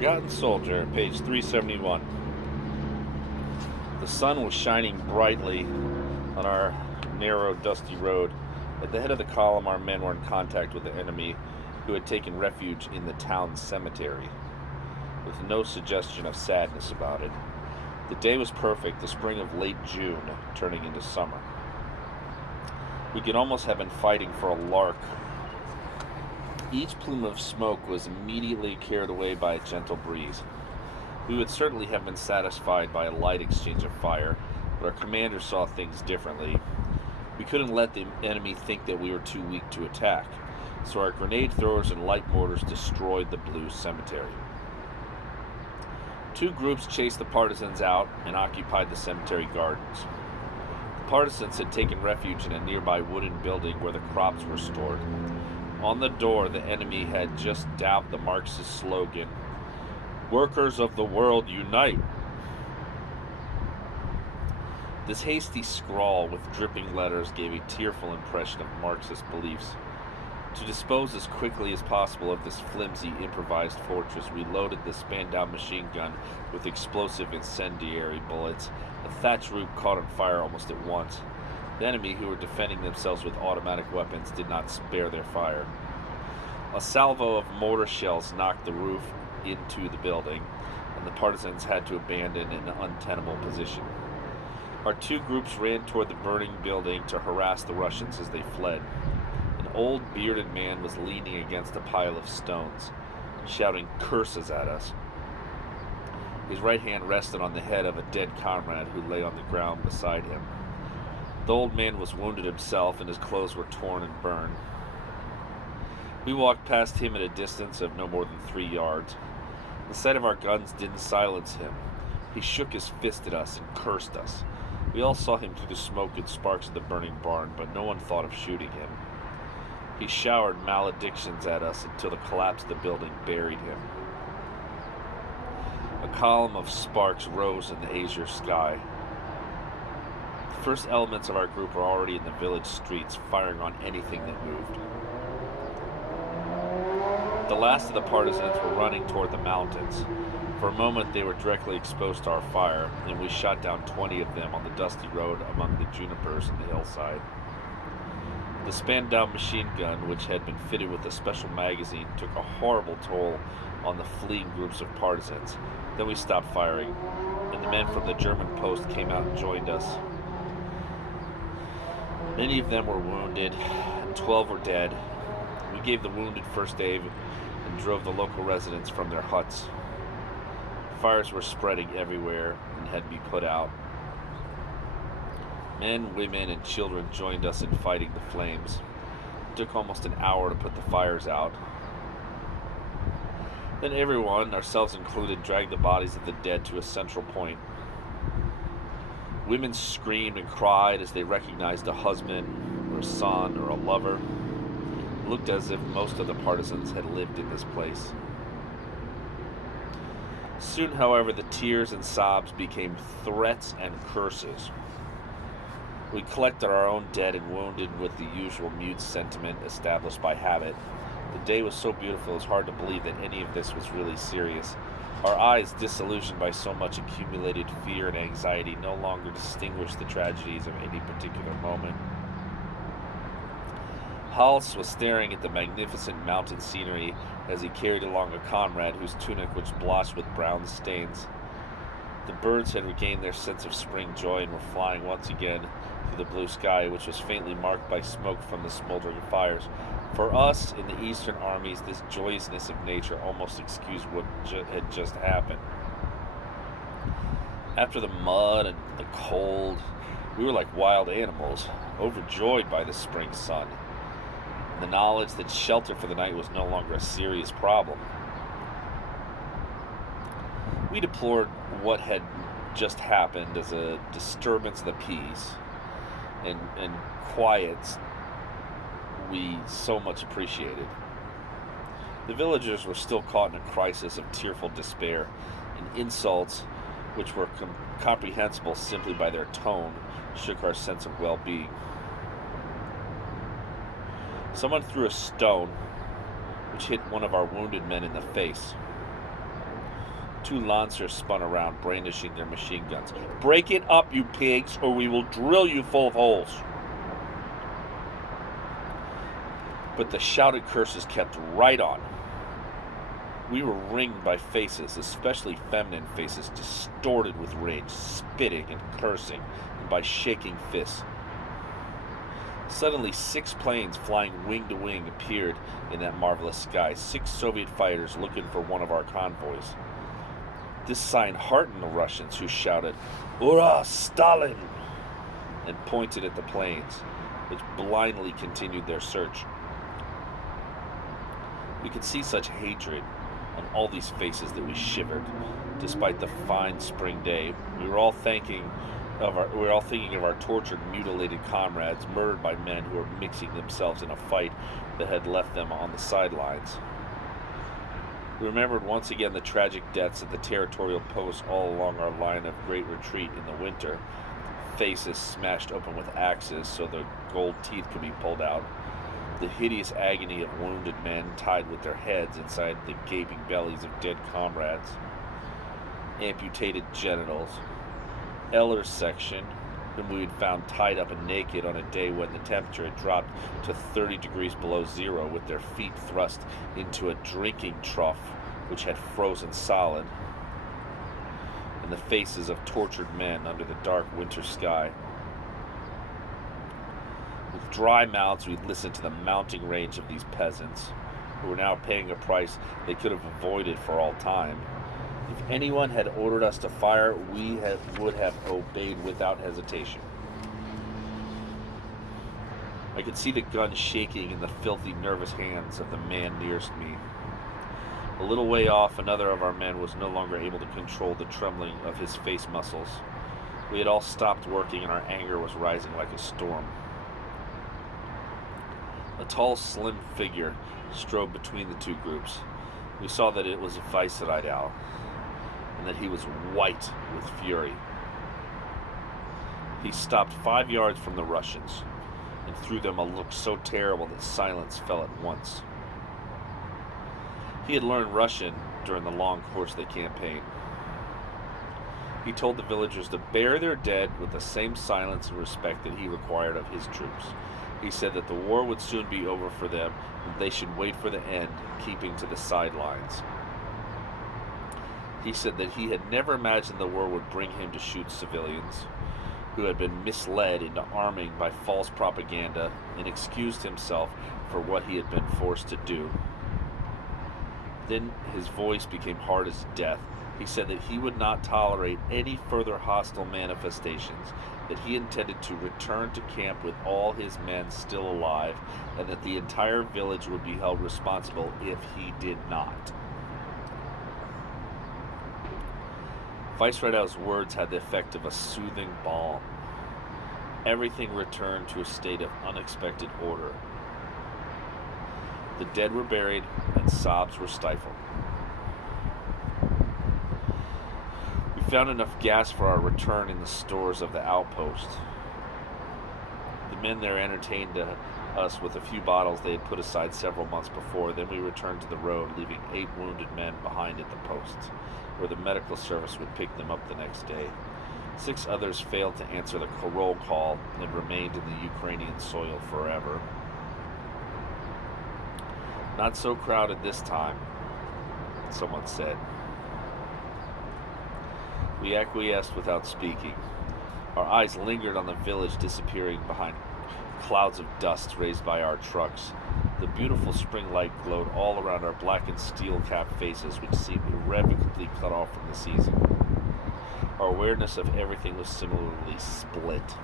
Forgotten Soldier, page 371. The sun was shining brightly on our narrow, dusty road. At the head of the column, our men were in contact with the enemy, who had taken refuge in the town cemetery, with no suggestion of sadness about it. The day was perfect, the spring of late June, turning into summer. We could almost have been fighting for a lark. Each plume of smoke was immediately carried away by a gentle breeze. We would certainly have been satisfied by a light exchange of fire, but our commander saw things differently. We couldn't let the enemy think that we were too weak to attack, so our grenade throwers and light mortars destroyed the blue cemetery. Two groups chased the partisans out and occupied the cemetery gardens. The partisans had taken refuge in a nearby wooden building where the crops were stored. On the door, the enemy had just daubed the Marxist slogan, "Workers of the world, unite!" This hasty scrawl with dripping letters gave a tearful impression of Marxist beliefs. To dispose as quickly as possible of this flimsy, improvised fortress, we loaded the Spandau machine gun with explosive incendiary bullets. The thatch roof caught on fire almost at once. The enemy, who were defending themselves with automatic weapons, did not spare their fire. A salvo of mortar shells knocked the roof into the building, and the partisans had to abandon an untenable position. Our two groups ran toward the burning building to harass the Russians as they fled. An old bearded man was leaning against a pile of stones, shouting curses at us. His right hand rested on the head of a dead comrade who lay on the ground beside him. The old man was wounded himself, and his clothes were torn and burned. We walked past him at a distance of no more than 3 yards. The sight of our guns didn't silence him. He shook his fist at us and cursed us. We all saw him through the smoke and sparks of the burning barn, but no one thought of shooting him. He showered maledictions at us until the collapse of the building buried him. A column of sparks rose in the azure sky. The first elements of our group were already in the village streets, firing on anything that moved. The last of the partisans were running toward the mountains. For a moment they were directly exposed to our fire, and we shot down 20 of them on the dusty road among the junipers on the hillside. The Spandau machine gun, which had been fitted with a special magazine, took a horrible toll on the fleeing groups of partisans. Then we stopped firing, and the men from the German post came out and joined us. Many of them were wounded, and 12 were dead. We gave the wounded first aid and drove the local residents from their huts. Fires were spreading everywhere and had to be put out. Men, women, and children joined us in fighting the flames. It took almost an hour to put the fires out. Then everyone, ourselves included, dragged the bodies of the dead to a central point. Women screamed and cried as they recognized a husband or a son or a lover. It looked as if most of the partisans had lived in this place. Soon, however, the tears and sobs became threats and curses. We collected our own dead and wounded with the usual mute sentiment established by habit. The day was so beautiful it was hard to believe that any of this was really serious. Our eyes, disillusioned by so much accumulated fear and anxiety, no longer distinguished the tragedies of any particular moment. Hals was staring at the magnificent mountain scenery as he carried along a comrade whose tunic was blotched with brown stains. The birds had regained their sense of spring joy and were flying once again through the blue sky, which was faintly marked by smoke from the smoldering fires. For us, in the Eastern armies, this joyousness of nature almost excused what had just happened. After the mud and the cold, we were like wild animals, overjoyed by the spring sun, and the knowledge that shelter for the night was no longer a serious problem. We deplored what had just happened as a disturbance of the peace and quiet we so much appreciated. The villagers were still caught in a crisis of tearful despair, and insults, which were comprehensible simply by their tone, shook our sense of well-being. Someone threw a stone, which hit one of our wounded men in the face. Two lancers spun around, brandishing their machine guns. "Break it up, you pigs, or we will drill you full of holes." But the shouted curses kept right on. We were ringed by faces, especially feminine faces, distorted with rage, spitting and cursing, and by shaking fists. Suddenly, 6 planes flying wing to wing appeared in that marvelous sky, 6 Soviet fighters looking for one of our convoys. This sign heartened the Russians, who shouted, "Ura, Stalin!" and pointed at the planes, which blindly continued their search. We could see such hatred on all these faces that we shivered. Despite the fine spring day, we were all thinking of our tortured, mutilated comrades, murdered by men who were mixing themselves in a fight that had left them on the sidelines. We remembered once again the tragic deaths at the territorial posts all along our line of great retreat in the winter. Faces smashed open with axes so their gold teeth could be pulled out. The hideous agony of wounded men tied with their heads inside the gaping bellies of dead comrades. Amputated genitals. Eller's section, whom we had found tied up and naked on a day when the temperature had dropped to 30 degrees below zero, with their feet thrust into a drinking trough which had frozen solid. And the faces of tortured men under the dark winter sky. With dry mouths, we listened to the mounting rage of these peasants, who were now paying a price they could have avoided for all time. If anyone had ordered us to fire, we would have obeyed without hesitation. I could see the gun shaking in the filthy, nervous hands of the man nearest me. A little way off, another of our men was no longer able to control the trembling of his face muscles. We had all stopped working, and our anger was rising like a storm. A tall, slim figure strode between the two groups. We saw that it was Vicereidal, and that he was white with fury. He stopped 5 yards from the Russians, and threw them a look so terrible that silence fell at once. He had learned Russian during the long course of the campaign. He told the villagers to bury their dead with the same silence and respect that he required of his troops. He said that the war would soon be over for them, and they should wait for the end, keeping to the sidelines. He said that he had never imagined the war would bring him to shoot civilians who had been misled into arming by false propaganda, and excused himself for what he had been forced to do. Then his voice became hard as death. He said that he would not tolerate any further hostile manifestations, that he intended to return to camp with all his men still alive, and that the entire village would be held responsible if he did not. Vicereidal's words had the effect of a soothing balm. Everything returned to a state of unexpected order. The dead were buried, and sobs were stifled. We found enough gas for our return in the stores of the outpost. The men there entertained us with a few bottles they had put aside several months before. Then we returned to the road, leaving 8 wounded men behind at the posts, where the medical service would pick them up the next day. 6 others failed to answer the roll call and remained in the Ukrainian soil forever. "Not so crowded this time," someone said. We acquiesced without speaking. Our eyes lingered on the village disappearing behind clouds of dust raised by our trucks. The beautiful spring light glowed all around our blackened steel-capped faces, which seemed irrevocably cut off from the season. Our awareness of everything was similarly split.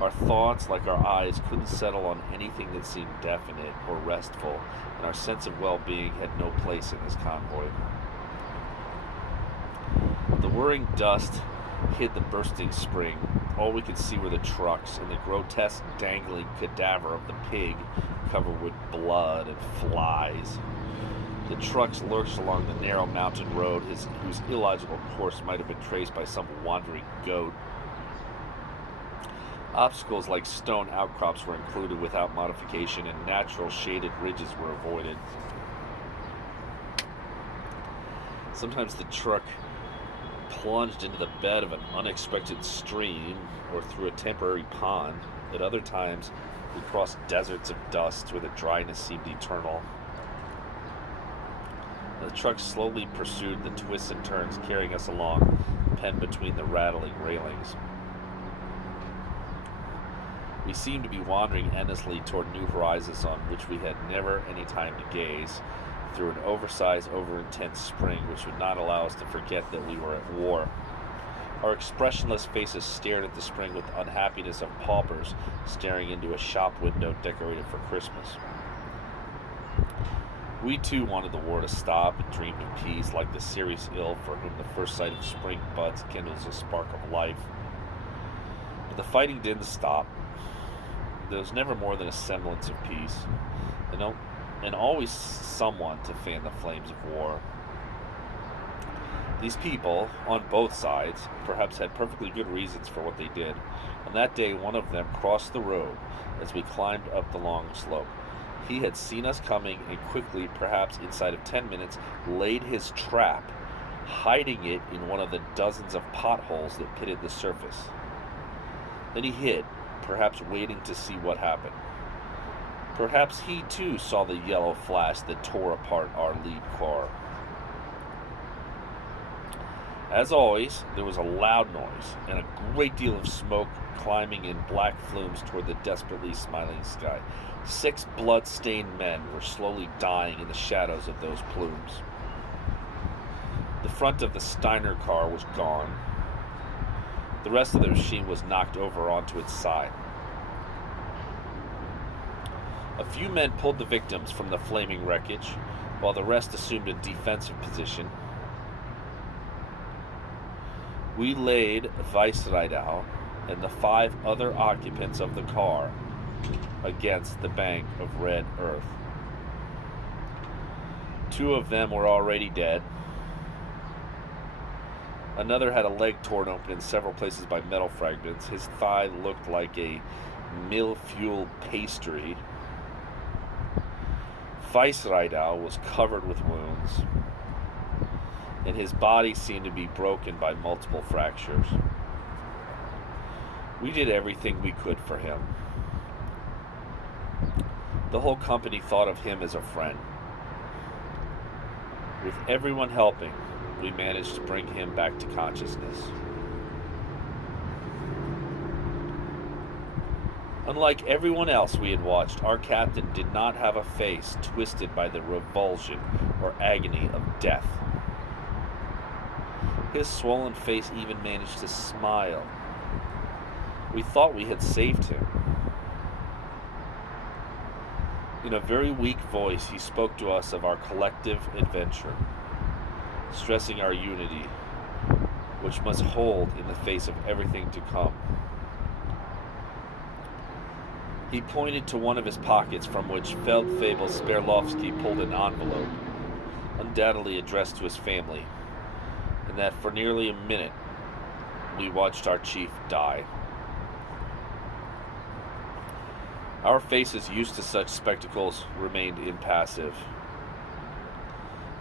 Our thoughts, like our eyes, couldn't settle on anything that seemed definite or restful, and our sense of well-being had no place in this convoy. The whirring dust hid the bursting spring. All we could see were the trucks and the grotesque dangling cadaver of the pig covered with blood and flies. The trucks lurched along the narrow mountain road, whose illogical course might have been traced by some wandering goat. Obstacles like stone outcrops were included without modification, and natural shaded ridges were avoided. Sometimes the truck plunged into the bed of an unexpected stream or through a temporary pond. At other times, we crossed deserts of dust where the dryness seemed eternal. The truck slowly pursued the twists and turns, carrying us along, penned between the rattling railings. We seemed to be wandering endlessly toward new horizons on which we had never any time to gaze, through an oversized, over-intense spring which would not allow us to forget that we were at war. Our expressionless faces stared at the spring with the unhappiness of paupers staring into a shop window decorated for Christmas. We too wanted the war to stop and dreamed of peace, like the serious ill for whom the first sight of spring buds kindles a spark of life. But the fighting didn't stop. There was never more than a semblance of peace, and always someone to fan the flames of war. These people, on both sides, perhaps had perfectly good reasons for what they did. On that day, one of them crossed the road as we climbed up the long slope. He had seen us coming and quickly, perhaps inside of 10 minutes, laid his trap, hiding it in one of the dozens of potholes that pitted the surface. Then he hid, perhaps waiting to see what happened. Perhaps he too saw the yellow flash that tore apart our lead car. As always, there was a loud noise and a great deal of smoke climbing in black flumes toward the desperately smiling sky. 6 blood-stained men were slowly dying in the shadows of those plumes. The front of the Steiner car was gone. The rest of the machine was knocked over onto its side. A few men pulled the victims from the flaming wreckage, while the rest assumed a defensive position. We laid Weissreidau and the 5 other occupants of the car against the bank of red earth. 2 of them were already dead. Another had a leg torn open in several places by metal fragments. His thigh looked like a milfoil pastry. Weissreidau was covered with wounds, and his body seemed to be broken by multiple fractures. We did everything we could for him. The whole company thought of him as a friend. With everyone helping, we managed to bring him back to consciousness. Unlike everyone else we had watched, our captain did not have a face twisted by the revulsion or agony of death. His swollen face even managed to smile. We thought we had saved him. In a very weak voice, he spoke to us of our collective adventure, stressing our unity, which must hold in the face of everything to come. He pointed to one of his pockets from which Feldfebel Sperlovsky pulled an envelope, undoubtedly addressed to his family, and that for nearly a minute we watched our chief die. Our faces, used to such spectacles, remained impassive,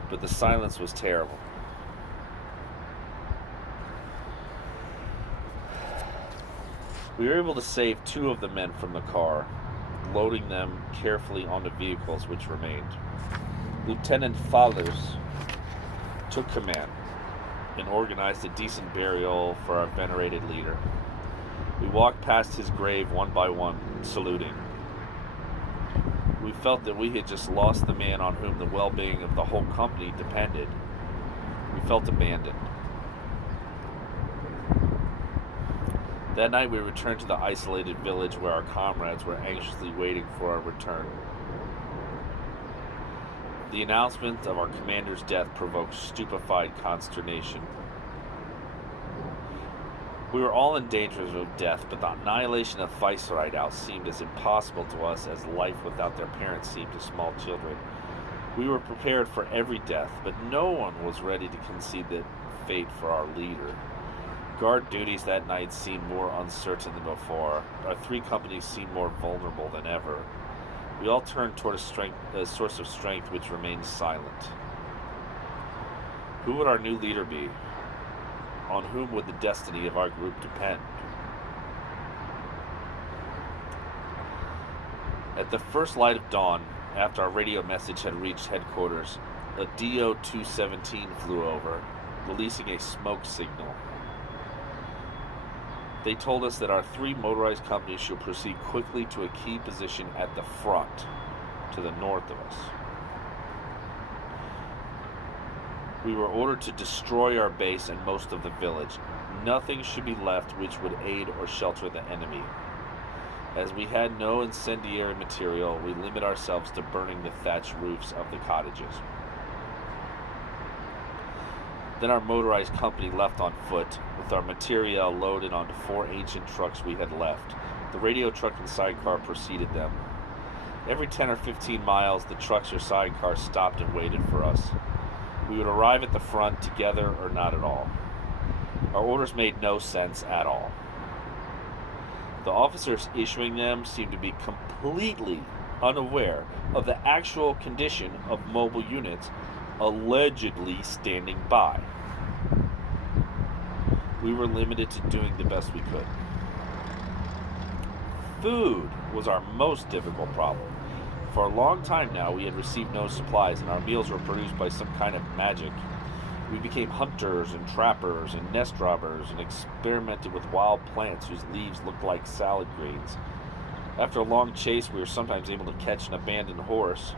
but the silence was terrible. We were able to save 2 of the men from the car, loading them carefully onto vehicles which remained. Lieutenant Fallers took command and organized a decent burial for our venerated leader. We walked past his grave one by one, saluting. We felt that we had just lost the man on whom the well-being of the whole company depended. We felt abandoned. That night we returned to the isolated village where our comrades were anxiously waiting for our return. The announcement of our commander's death provoked stupefied consternation. We were all in danger of death, but the annihilation of Weissreidau seemed as impossible to us as life without their parents seemed to small children. We were prepared for every death, but no one was ready to concede the fate for our leader. Guard duties that night seemed more uncertain than before. Our 3 companies seemed more vulnerable than ever. We all turned toward a source of strength which remained silent. Who would our new leader be? on whom would the destiny of our group depend? At the first light of dawn, after our radio message had reached headquarters, a DO-217 flew over, releasing a smoke signal. They told us that our 3 motorized companies should proceed quickly to a key position at the front, to the north of us. We were ordered to destroy our base and most of the village. Nothing should be left which would aid or shelter the enemy. As we had no incendiary material, we limit ourselves to burning the thatched roofs of the cottages. Then our motorized company left on foot, with our materiel loaded onto 4 ancient trucks we had left. The radio truck and sidecar preceded them. Every 10 or 15 miles, the trucks or sidecars stopped and waited for us. We would arrive at the front together or not at all. Our orders made no sense at all. The officers issuing them seemed to be completely unaware of the actual condition of mobile units allegedly standing by. We were limited to doing the best we could. Food was our most difficult problem. For a long time now, we had received no supplies, and our meals were produced by some kind of magic. We became hunters and trappers and nest robbers and experimented with wild plants whose leaves looked like salad greens. After a long chase, we were sometimes able to catch an abandoned horse.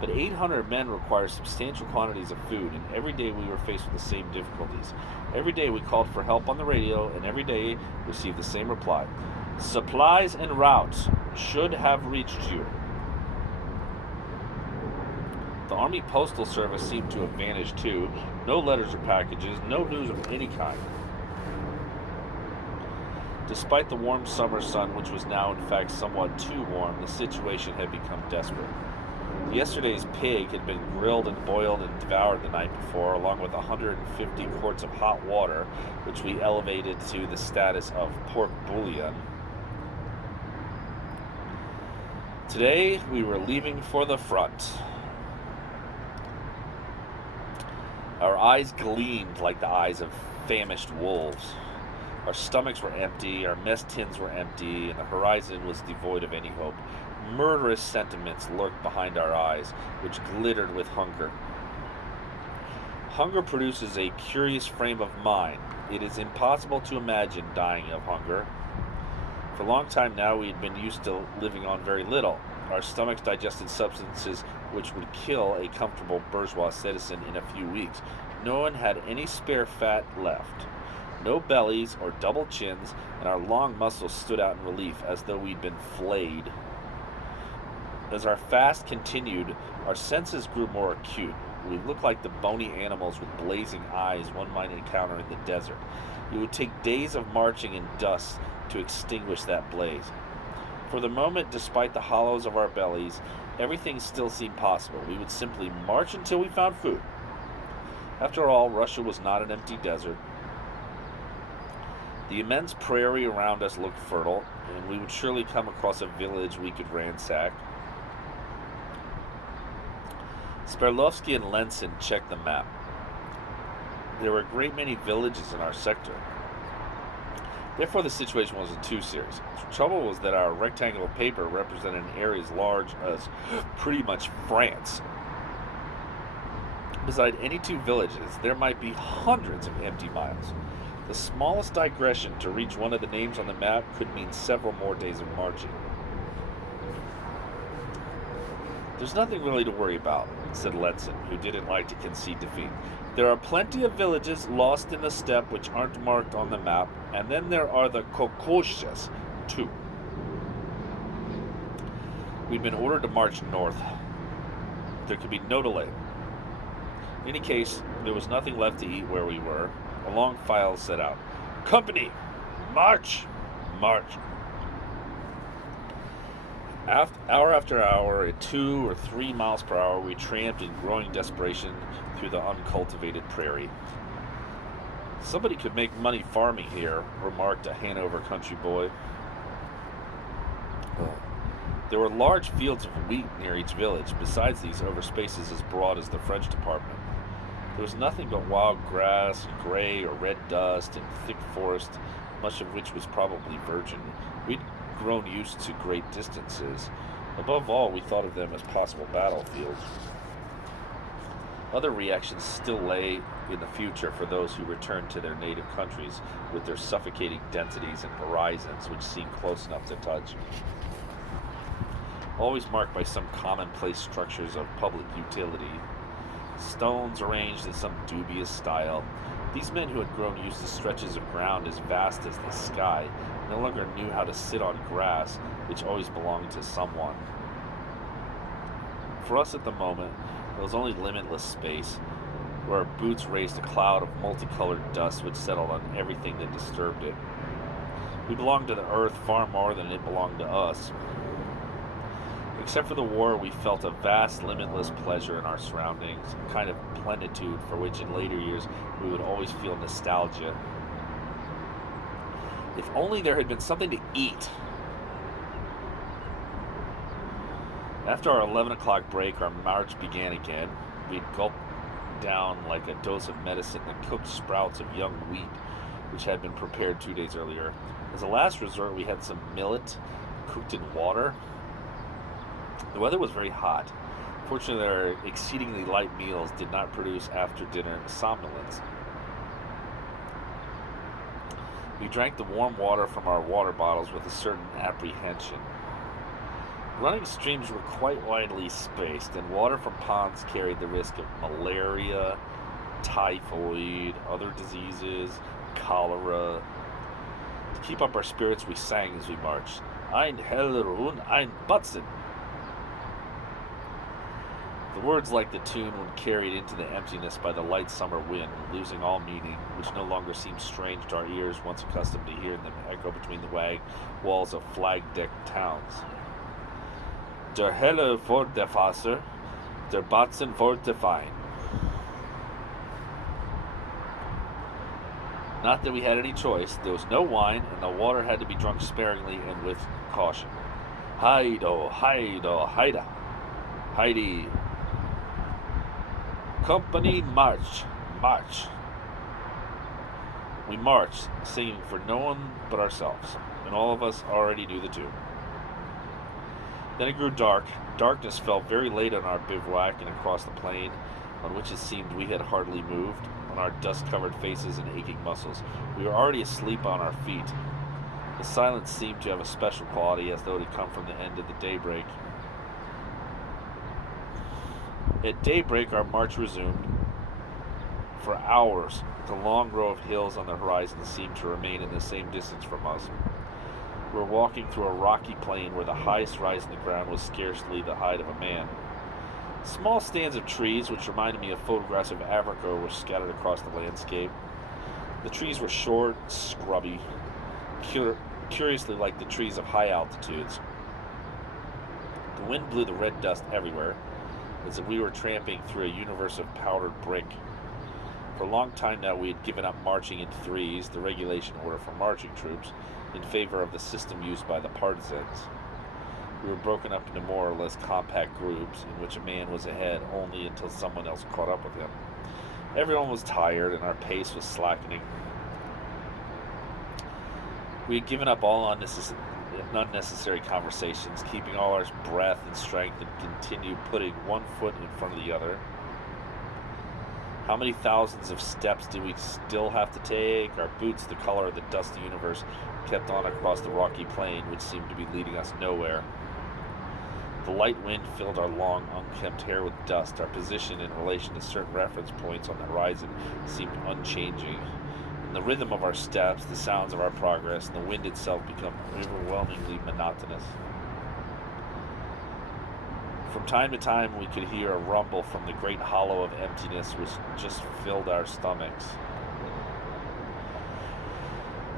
But 800 men require substantial quantities of food, and every day we were faced with the same difficulties. Every day we called for help on the radio, and every day received the same reply. Supplies en route should have reached you. The Army Postal Service seemed to have vanished too. No letters or packages, no news of any kind. Despite the warm summer sun, which was now in fact somewhat too warm, the situation had become desperate. Yesterday's pig had been grilled and boiled and devoured the night before, along with 150 quarts of hot water, which we elevated to the status of pork bouillon. Today, we were leaving for the front. Our eyes gleamed like the eyes of famished wolves. Our stomachs were empty, our mess tins were empty, and the horizon was devoid of any hope. Murderous sentiments lurked behind our eyes, which glittered with hunger. Hunger produces a curious frame of mind. It is impossible to imagine dying of hunger. For a long time now, we had been used to living on very little. Our stomachs digested substances which would kill a comfortable bourgeois citizen in a few weeks. No one had any spare fat left. No bellies or double chins, and our long muscles stood out in relief as though we'd been flayed. As our fast continued, our senses grew more acute. We looked like the bony animals with blazing eyes one might encounter in the desert. It would take days of marching in dust to extinguish that blaze. For the moment, despite the hollows of our bellies, everything still seemed possible. We would simply march until we found food. After all, Russia was not an empty desert. The immense prairie around us looked fertile, and we would surely come across a village we could ransack. Sperlovsky and Lensin checked the map. There were a great many villages in our sector. Therefore, the situation wasn't too serious. The trouble was that our rectangle of paper represented an area as large as pretty much France. Beside any 2 villages, there might be hundreds of empty miles. The smallest digression to reach one of the names on the map could mean several more days of marching. There's nothing really to worry about, said Letson, who didn't like to concede defeat. There are plenty of villages lost in the steppe which aren't marked on the map, and then there are the Kokoshchas, too. We'd been ordered to march north. There could be no delay. In any case, there was nothing left to eat where we were. A long file set out. Company! March! March! Hour after hour, at 2 or 3 miles per hour, we tramped in growing desperation through the uncultivated prairie. Somebody could make money farming here, remarked a Hanover country boy. There were large fields of wheat near each village, besides these over spaces as broad as the French department. There was nothing but wild grass, gray or red dust, and thick forest, much of which was probably virgin. We'd grown used to great distances. Above all, we thought of them as possible battlefields. Other reactions still lay in the future for those who returned to their native countries with their suffocating densities and horizons which seemed close enough to touch. Always marked by some commonplace structures of public utility, stones arranged in some dubious style. These men who had grown used to stretches of ground as vast as the sky no longer knew how to sit on grass, which always belonged to someone. For us at the moment, there was only limitless space, where our boots raised a cloud of multicolored dust which settled on everything that disturbed it. We belonged to the earth far more than it belonged to us. Except for the war, we felt a vast, limitless pleasure in our surroundings, a kind of plenitude for which in later years we would always feel nostalgia. If only there had been something to eat. After our 11 o'clock break, our march began again. We'd gulped down like a dose of medicine the cooked sprouts of young wheat, which had been prepared 2 days earlier. As a last resort, we had some millet cooked in water. The weather was very hot. Fortunately, our exceedingly light meals did not produce after dinner somnolence. We drank the warm water from our water bottles with a certain apprehension. Running streams were quite widely spaced, and water from ponds carried the risk of malaria, typhoid, other diseases, cholera. To keep up our spirits, we sang as we marched. Ein Hellerun, ein Batzen. The words, like the tune, were carried into the emptiness by the light summer wind, losing all meaning, which no longer seemed strange to our ears once accustomed to hearing them echo between the walls of flag-decked towns. Der Heller vor der Wasser, der Batzen vor der Fein. Not that we had any choice. There was no wine, and the water had to be drunk sparingly and with caution. Heido, heido, haida, Heidi. Company march, march. We marched, singing for no one but ourselves, and all of us already knew the tune. Then it grew dark. Darkness fell very late on our bivouac and across the plain, on which it seemed we had hardly moved, on our dust-covered faces and aching muscles. We were already asleep on our feet. The silence seemed to have a special quality, as though it had come from the end of the daybreak. At daybreak, our march resumed. For hours, the long row of hills on the horizon seemed to remain in the same distance from us. We were walking through a rocky plain where the highest rise in the ground was scarcely the height of a man. Small stands of trees, which reminded me of photographs of Africa, were scattered across the landscape. The trees were short, scrubby, curiously like the trees of high altitudes. The wind blew the red dust everywhere, as if we were tramping through a universe of powdered brick. For a long time now we had given up marching in threes, the regulation order for marching troops, in favor of the system used by the partisans. We were broken up into more or less compact groups, in which a man was ahead only until someone else caught up with him. Everyone was tired, and our pace was slackening. We had given up all unnecessary conversations, keeping all our breath and strength, and continued putting one foot in front of the other. How many thousands of steps did we still have to take? Our boots, the color of the dusty universe, kept on across the rocky plain, which seemed to be leading us nowhere. The light wind filled our long, unkempt hair with dust. Our position in relation to certain reference points on the horizon seemed unchanging. And the rhythm of our steps, the sounds of our progress, and the wind itself became overwhelmingly monotonous. From time to time, we could hear a rumble from the great hollow of emptiness which just filled our stomachs.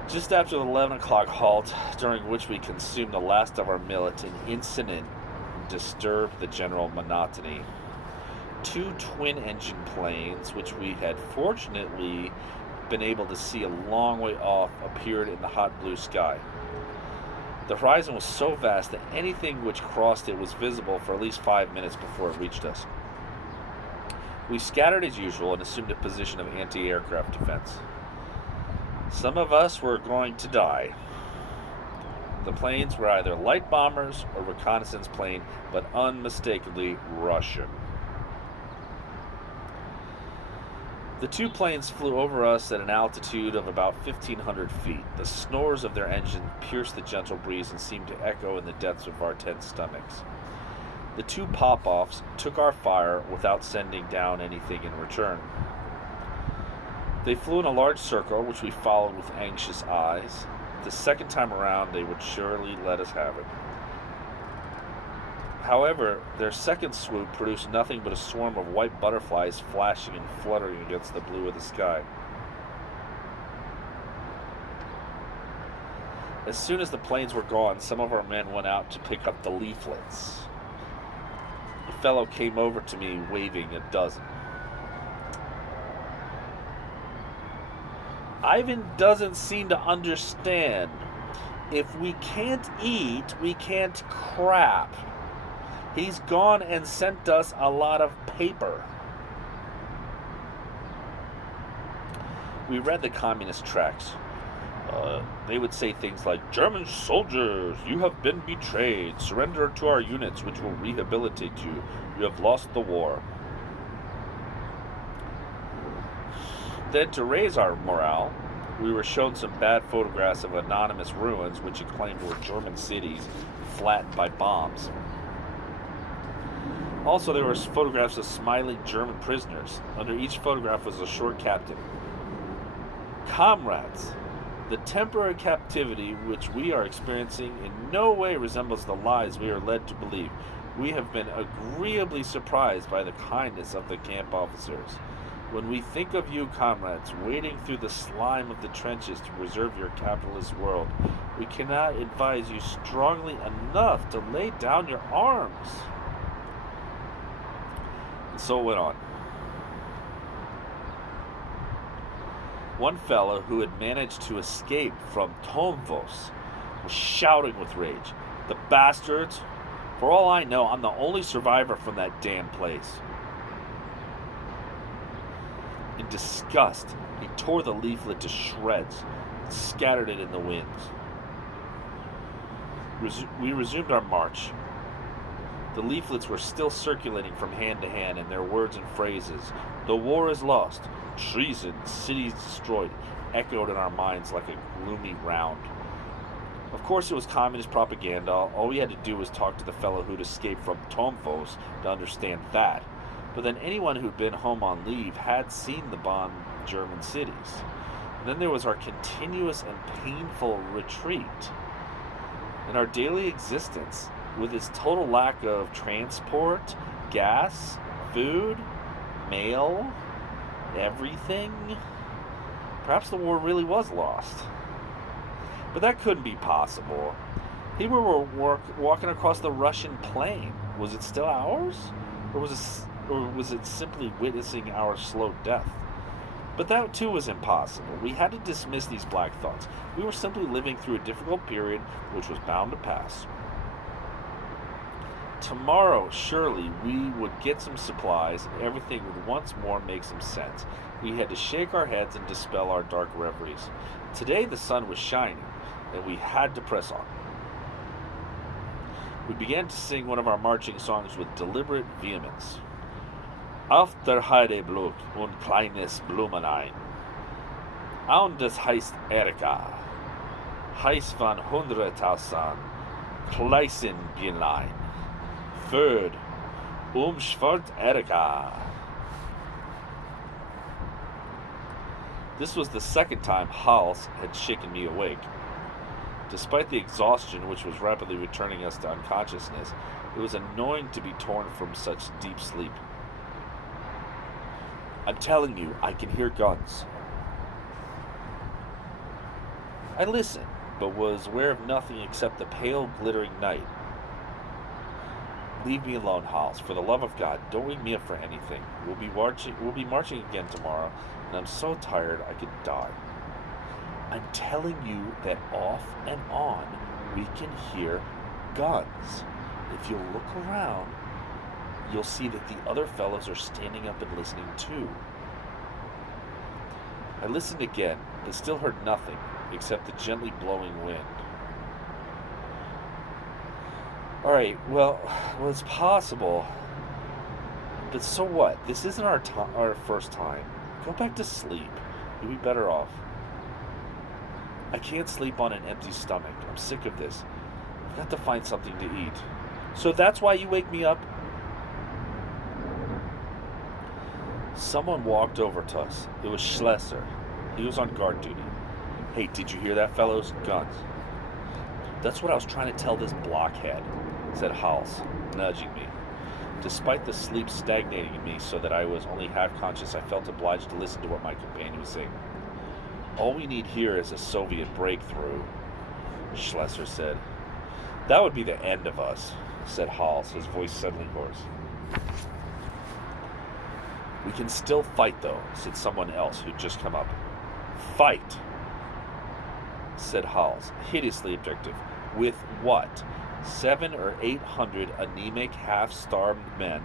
Just after the 11 o'clock halt, during which we consumed the last of our millet, an incident disturbed the general monotony. Two twin-engine planes, which we had fortunately been able to see a long way off, appeared in the hot blue sky. The horizon was so vast that anything which crossed it was visible for at least 5 minutes before it reached us. We scattered as usual and assumed a position of anti-aircraft defense. Some of us were going to die. The planes were either light bombers or reconnaissance plane, but unmistakably Russian. The two planes flew over us at an altitude of about 1,500 feet. The snores of their engine pierced the gentle breeze and seemed to echo in the depths of our tense stomachs. The two pop-offs took our fire without sending down anything in return. They flew in a large circle, which we followed with anxious eyes. The second time around, they would surely let us have it. However, their second swoop produced nothing but a swarm of white butterflies flashing and fluttering against the blue of the sky. As soon as the planes were gone, some of our men went out to pick up the leaflets. A fellow came over to me waving a dozen. Ivan doesn't seem to understand. If we can't eat, we can't crap. He's gone and sent us a lot of paper. We read the communist tracts. They would say things like, "German soldiers, you have been betrayed. Surrender to our units, which will rehabilitate you. You have lost the war." Then, to raise our morale, we were shown some bad photographs of anonymous ruins which it claimed were German cities flattened by bombs. Also, there were photographs of smiling German prisoners. Under each photograph was a short captain. Comrades, the temporary captivity which we are experiencing in no way resembles the lies we are led to believe. We have been agreeably surprised by the kindness of the camp officers. When we think of you, comrades, wading through the slime of the trenches to preserve your capitalist world, we cannot advise you strongly enough to lay down your arms. And so it went on. One fellow who had managed to escape from Tomvos was shouting with rage. "The bastards! For all I know, I'm the only survivor from that damn place." In disgust, he tore the leaflet to shreds and scattered it in the winds. We resumed our march. The leaflets were still circulating from hand to hand, and their words and phrases, "The war is lost," "treason," "cities destroyed," echoed in our minds like a gloomy round. Of course, it was communist propaganda. All we had to do was talk to the fellow who'd escaped from Tomfos to understand that. But then anyone who'd been home on leave had seen the bombed German cities. And then there was our continuous and painful retreat. In our daily existence, with its total lack of transport, gas, food, mail, everything, perhaps the war really was lost. But that couldn't be possible. People were walking across the Russian plain. Was it still ours? Or was it simply witnessing our slow death? But that too was impossible. We had to dismiss these black thoughts. We were simply living through a difficult period which was bound to pass. Tomorrow, surely, we would get some supplies and everything would once more make some sense. We had to shake our heads and dispel our dark reveries. Today the sun was shining, and we had to press on. We began to sing one of our marching songs with deliberate vehemence. Auf der Heide blüht und kleines Blumenein. Und es heißt Erika. Heiß von 100.000 Kleisen Bienlein. Föd, Schwart Erika. This was the second time Hals had shaken me awake. Despite the exhaustion which was rapidly returning us to unconsciousness, it was annoying to be torn from such deep sleep. "I'm telling you, I can hear guns." I listened, but was aware of nothing except the pale, glittering night. "Leave me alone, Hals. For the love of God, don't wake me up for anything. We'll be marching again tomorrow, and I'm so tired I could die." "I'm telling you that off and on we can hear guns. If you'll look around, you'll see that the other fellows are standing up and listening too. I listened again, but still heard nothing except the gently blowing wind. All right, well, it's possible, but so what? This isn't our first time. Go back to sleep. You'll be better off. I can't sleep on an empty stomach. I'm sick of this. I've got to find something to eat. So that's why you wake me up? Someone walked over to us. It was Schlesser. He was on guard duty. Hey, did you hear that, fellows? Guns. That's what I was trying to tell this blockhead, said Hals, nudging me. Despite the sleep stagnating in me so that I was only half conscious, I felt obliged to listen to what my companion was saying. All we need here is a Soviet breakthrough, Schlesser said. That would be the end of us, said Hals, his voice suddenly hoarse. We can still fight, though, said someone else who'd just come up. Fight, said Hals, hideously objective. With what? 700 or 800 anemic, half-starved men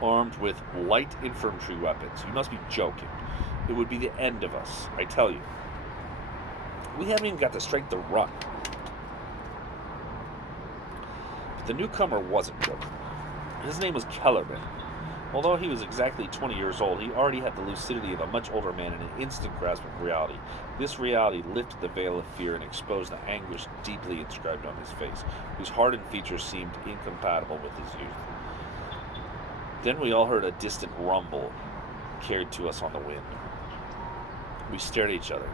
armed with light infantry weapons. You must be joking. It would be the end of us, I tell you. We haven't even got the strength to run. But the newcomer wasn't joking. His name was Kellerman. Although he was exactly 20 years old, he already had the lucidity of a much older man and an instant grasp of reality. This reality lifted the veil of fear and exposed the anguish deeply inscribed on his face, whose hardened features seemed incompatible with his youth. Then we all heard a distant rumble carried to us on the wind. We stared at each other.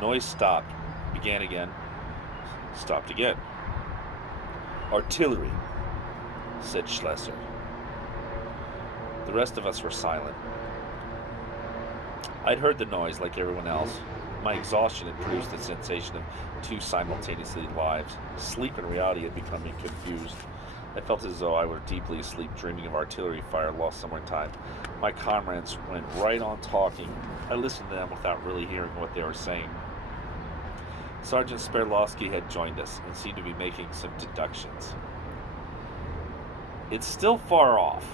Noise stopped, began again, stopped again. Artillery, said Schlesser. The rest of us were silent. I'd heard the noise like everyone else. My exhaustion had produced the sensation of two simultaneously lives. Sleep and reality had become me confused. I felt as though I were deeply asleep, dreaming of artillery fire lost somewhere in time. My comrades went right on talking. I listened to them without really hearing what they were saying. Sergeant Sperlovsky had joined us and seemed to be making some deductions. It's still far off,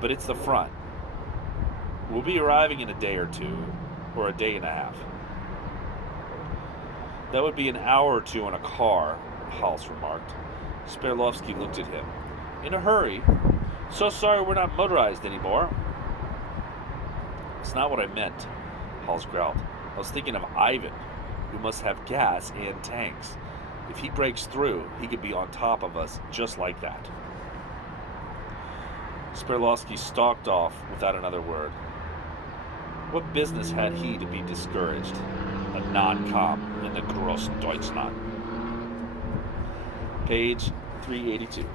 but it's the front. We'll be arriving in a day or two, or a day and a half. That would be an hour or two in a car, Hals remarked. Sperlovsky looked at him. In a hurry? So sorry we're not motorized anymore. It's not what I meant, Hals growled. I was thinking of Ivan, who must have gas and tanks. If he breaks through, he could be on top of us just like that. Sperlovsky stalked off without another word. What business had he to be discouraged? A non-com in the Gross Deutschland. Page 382.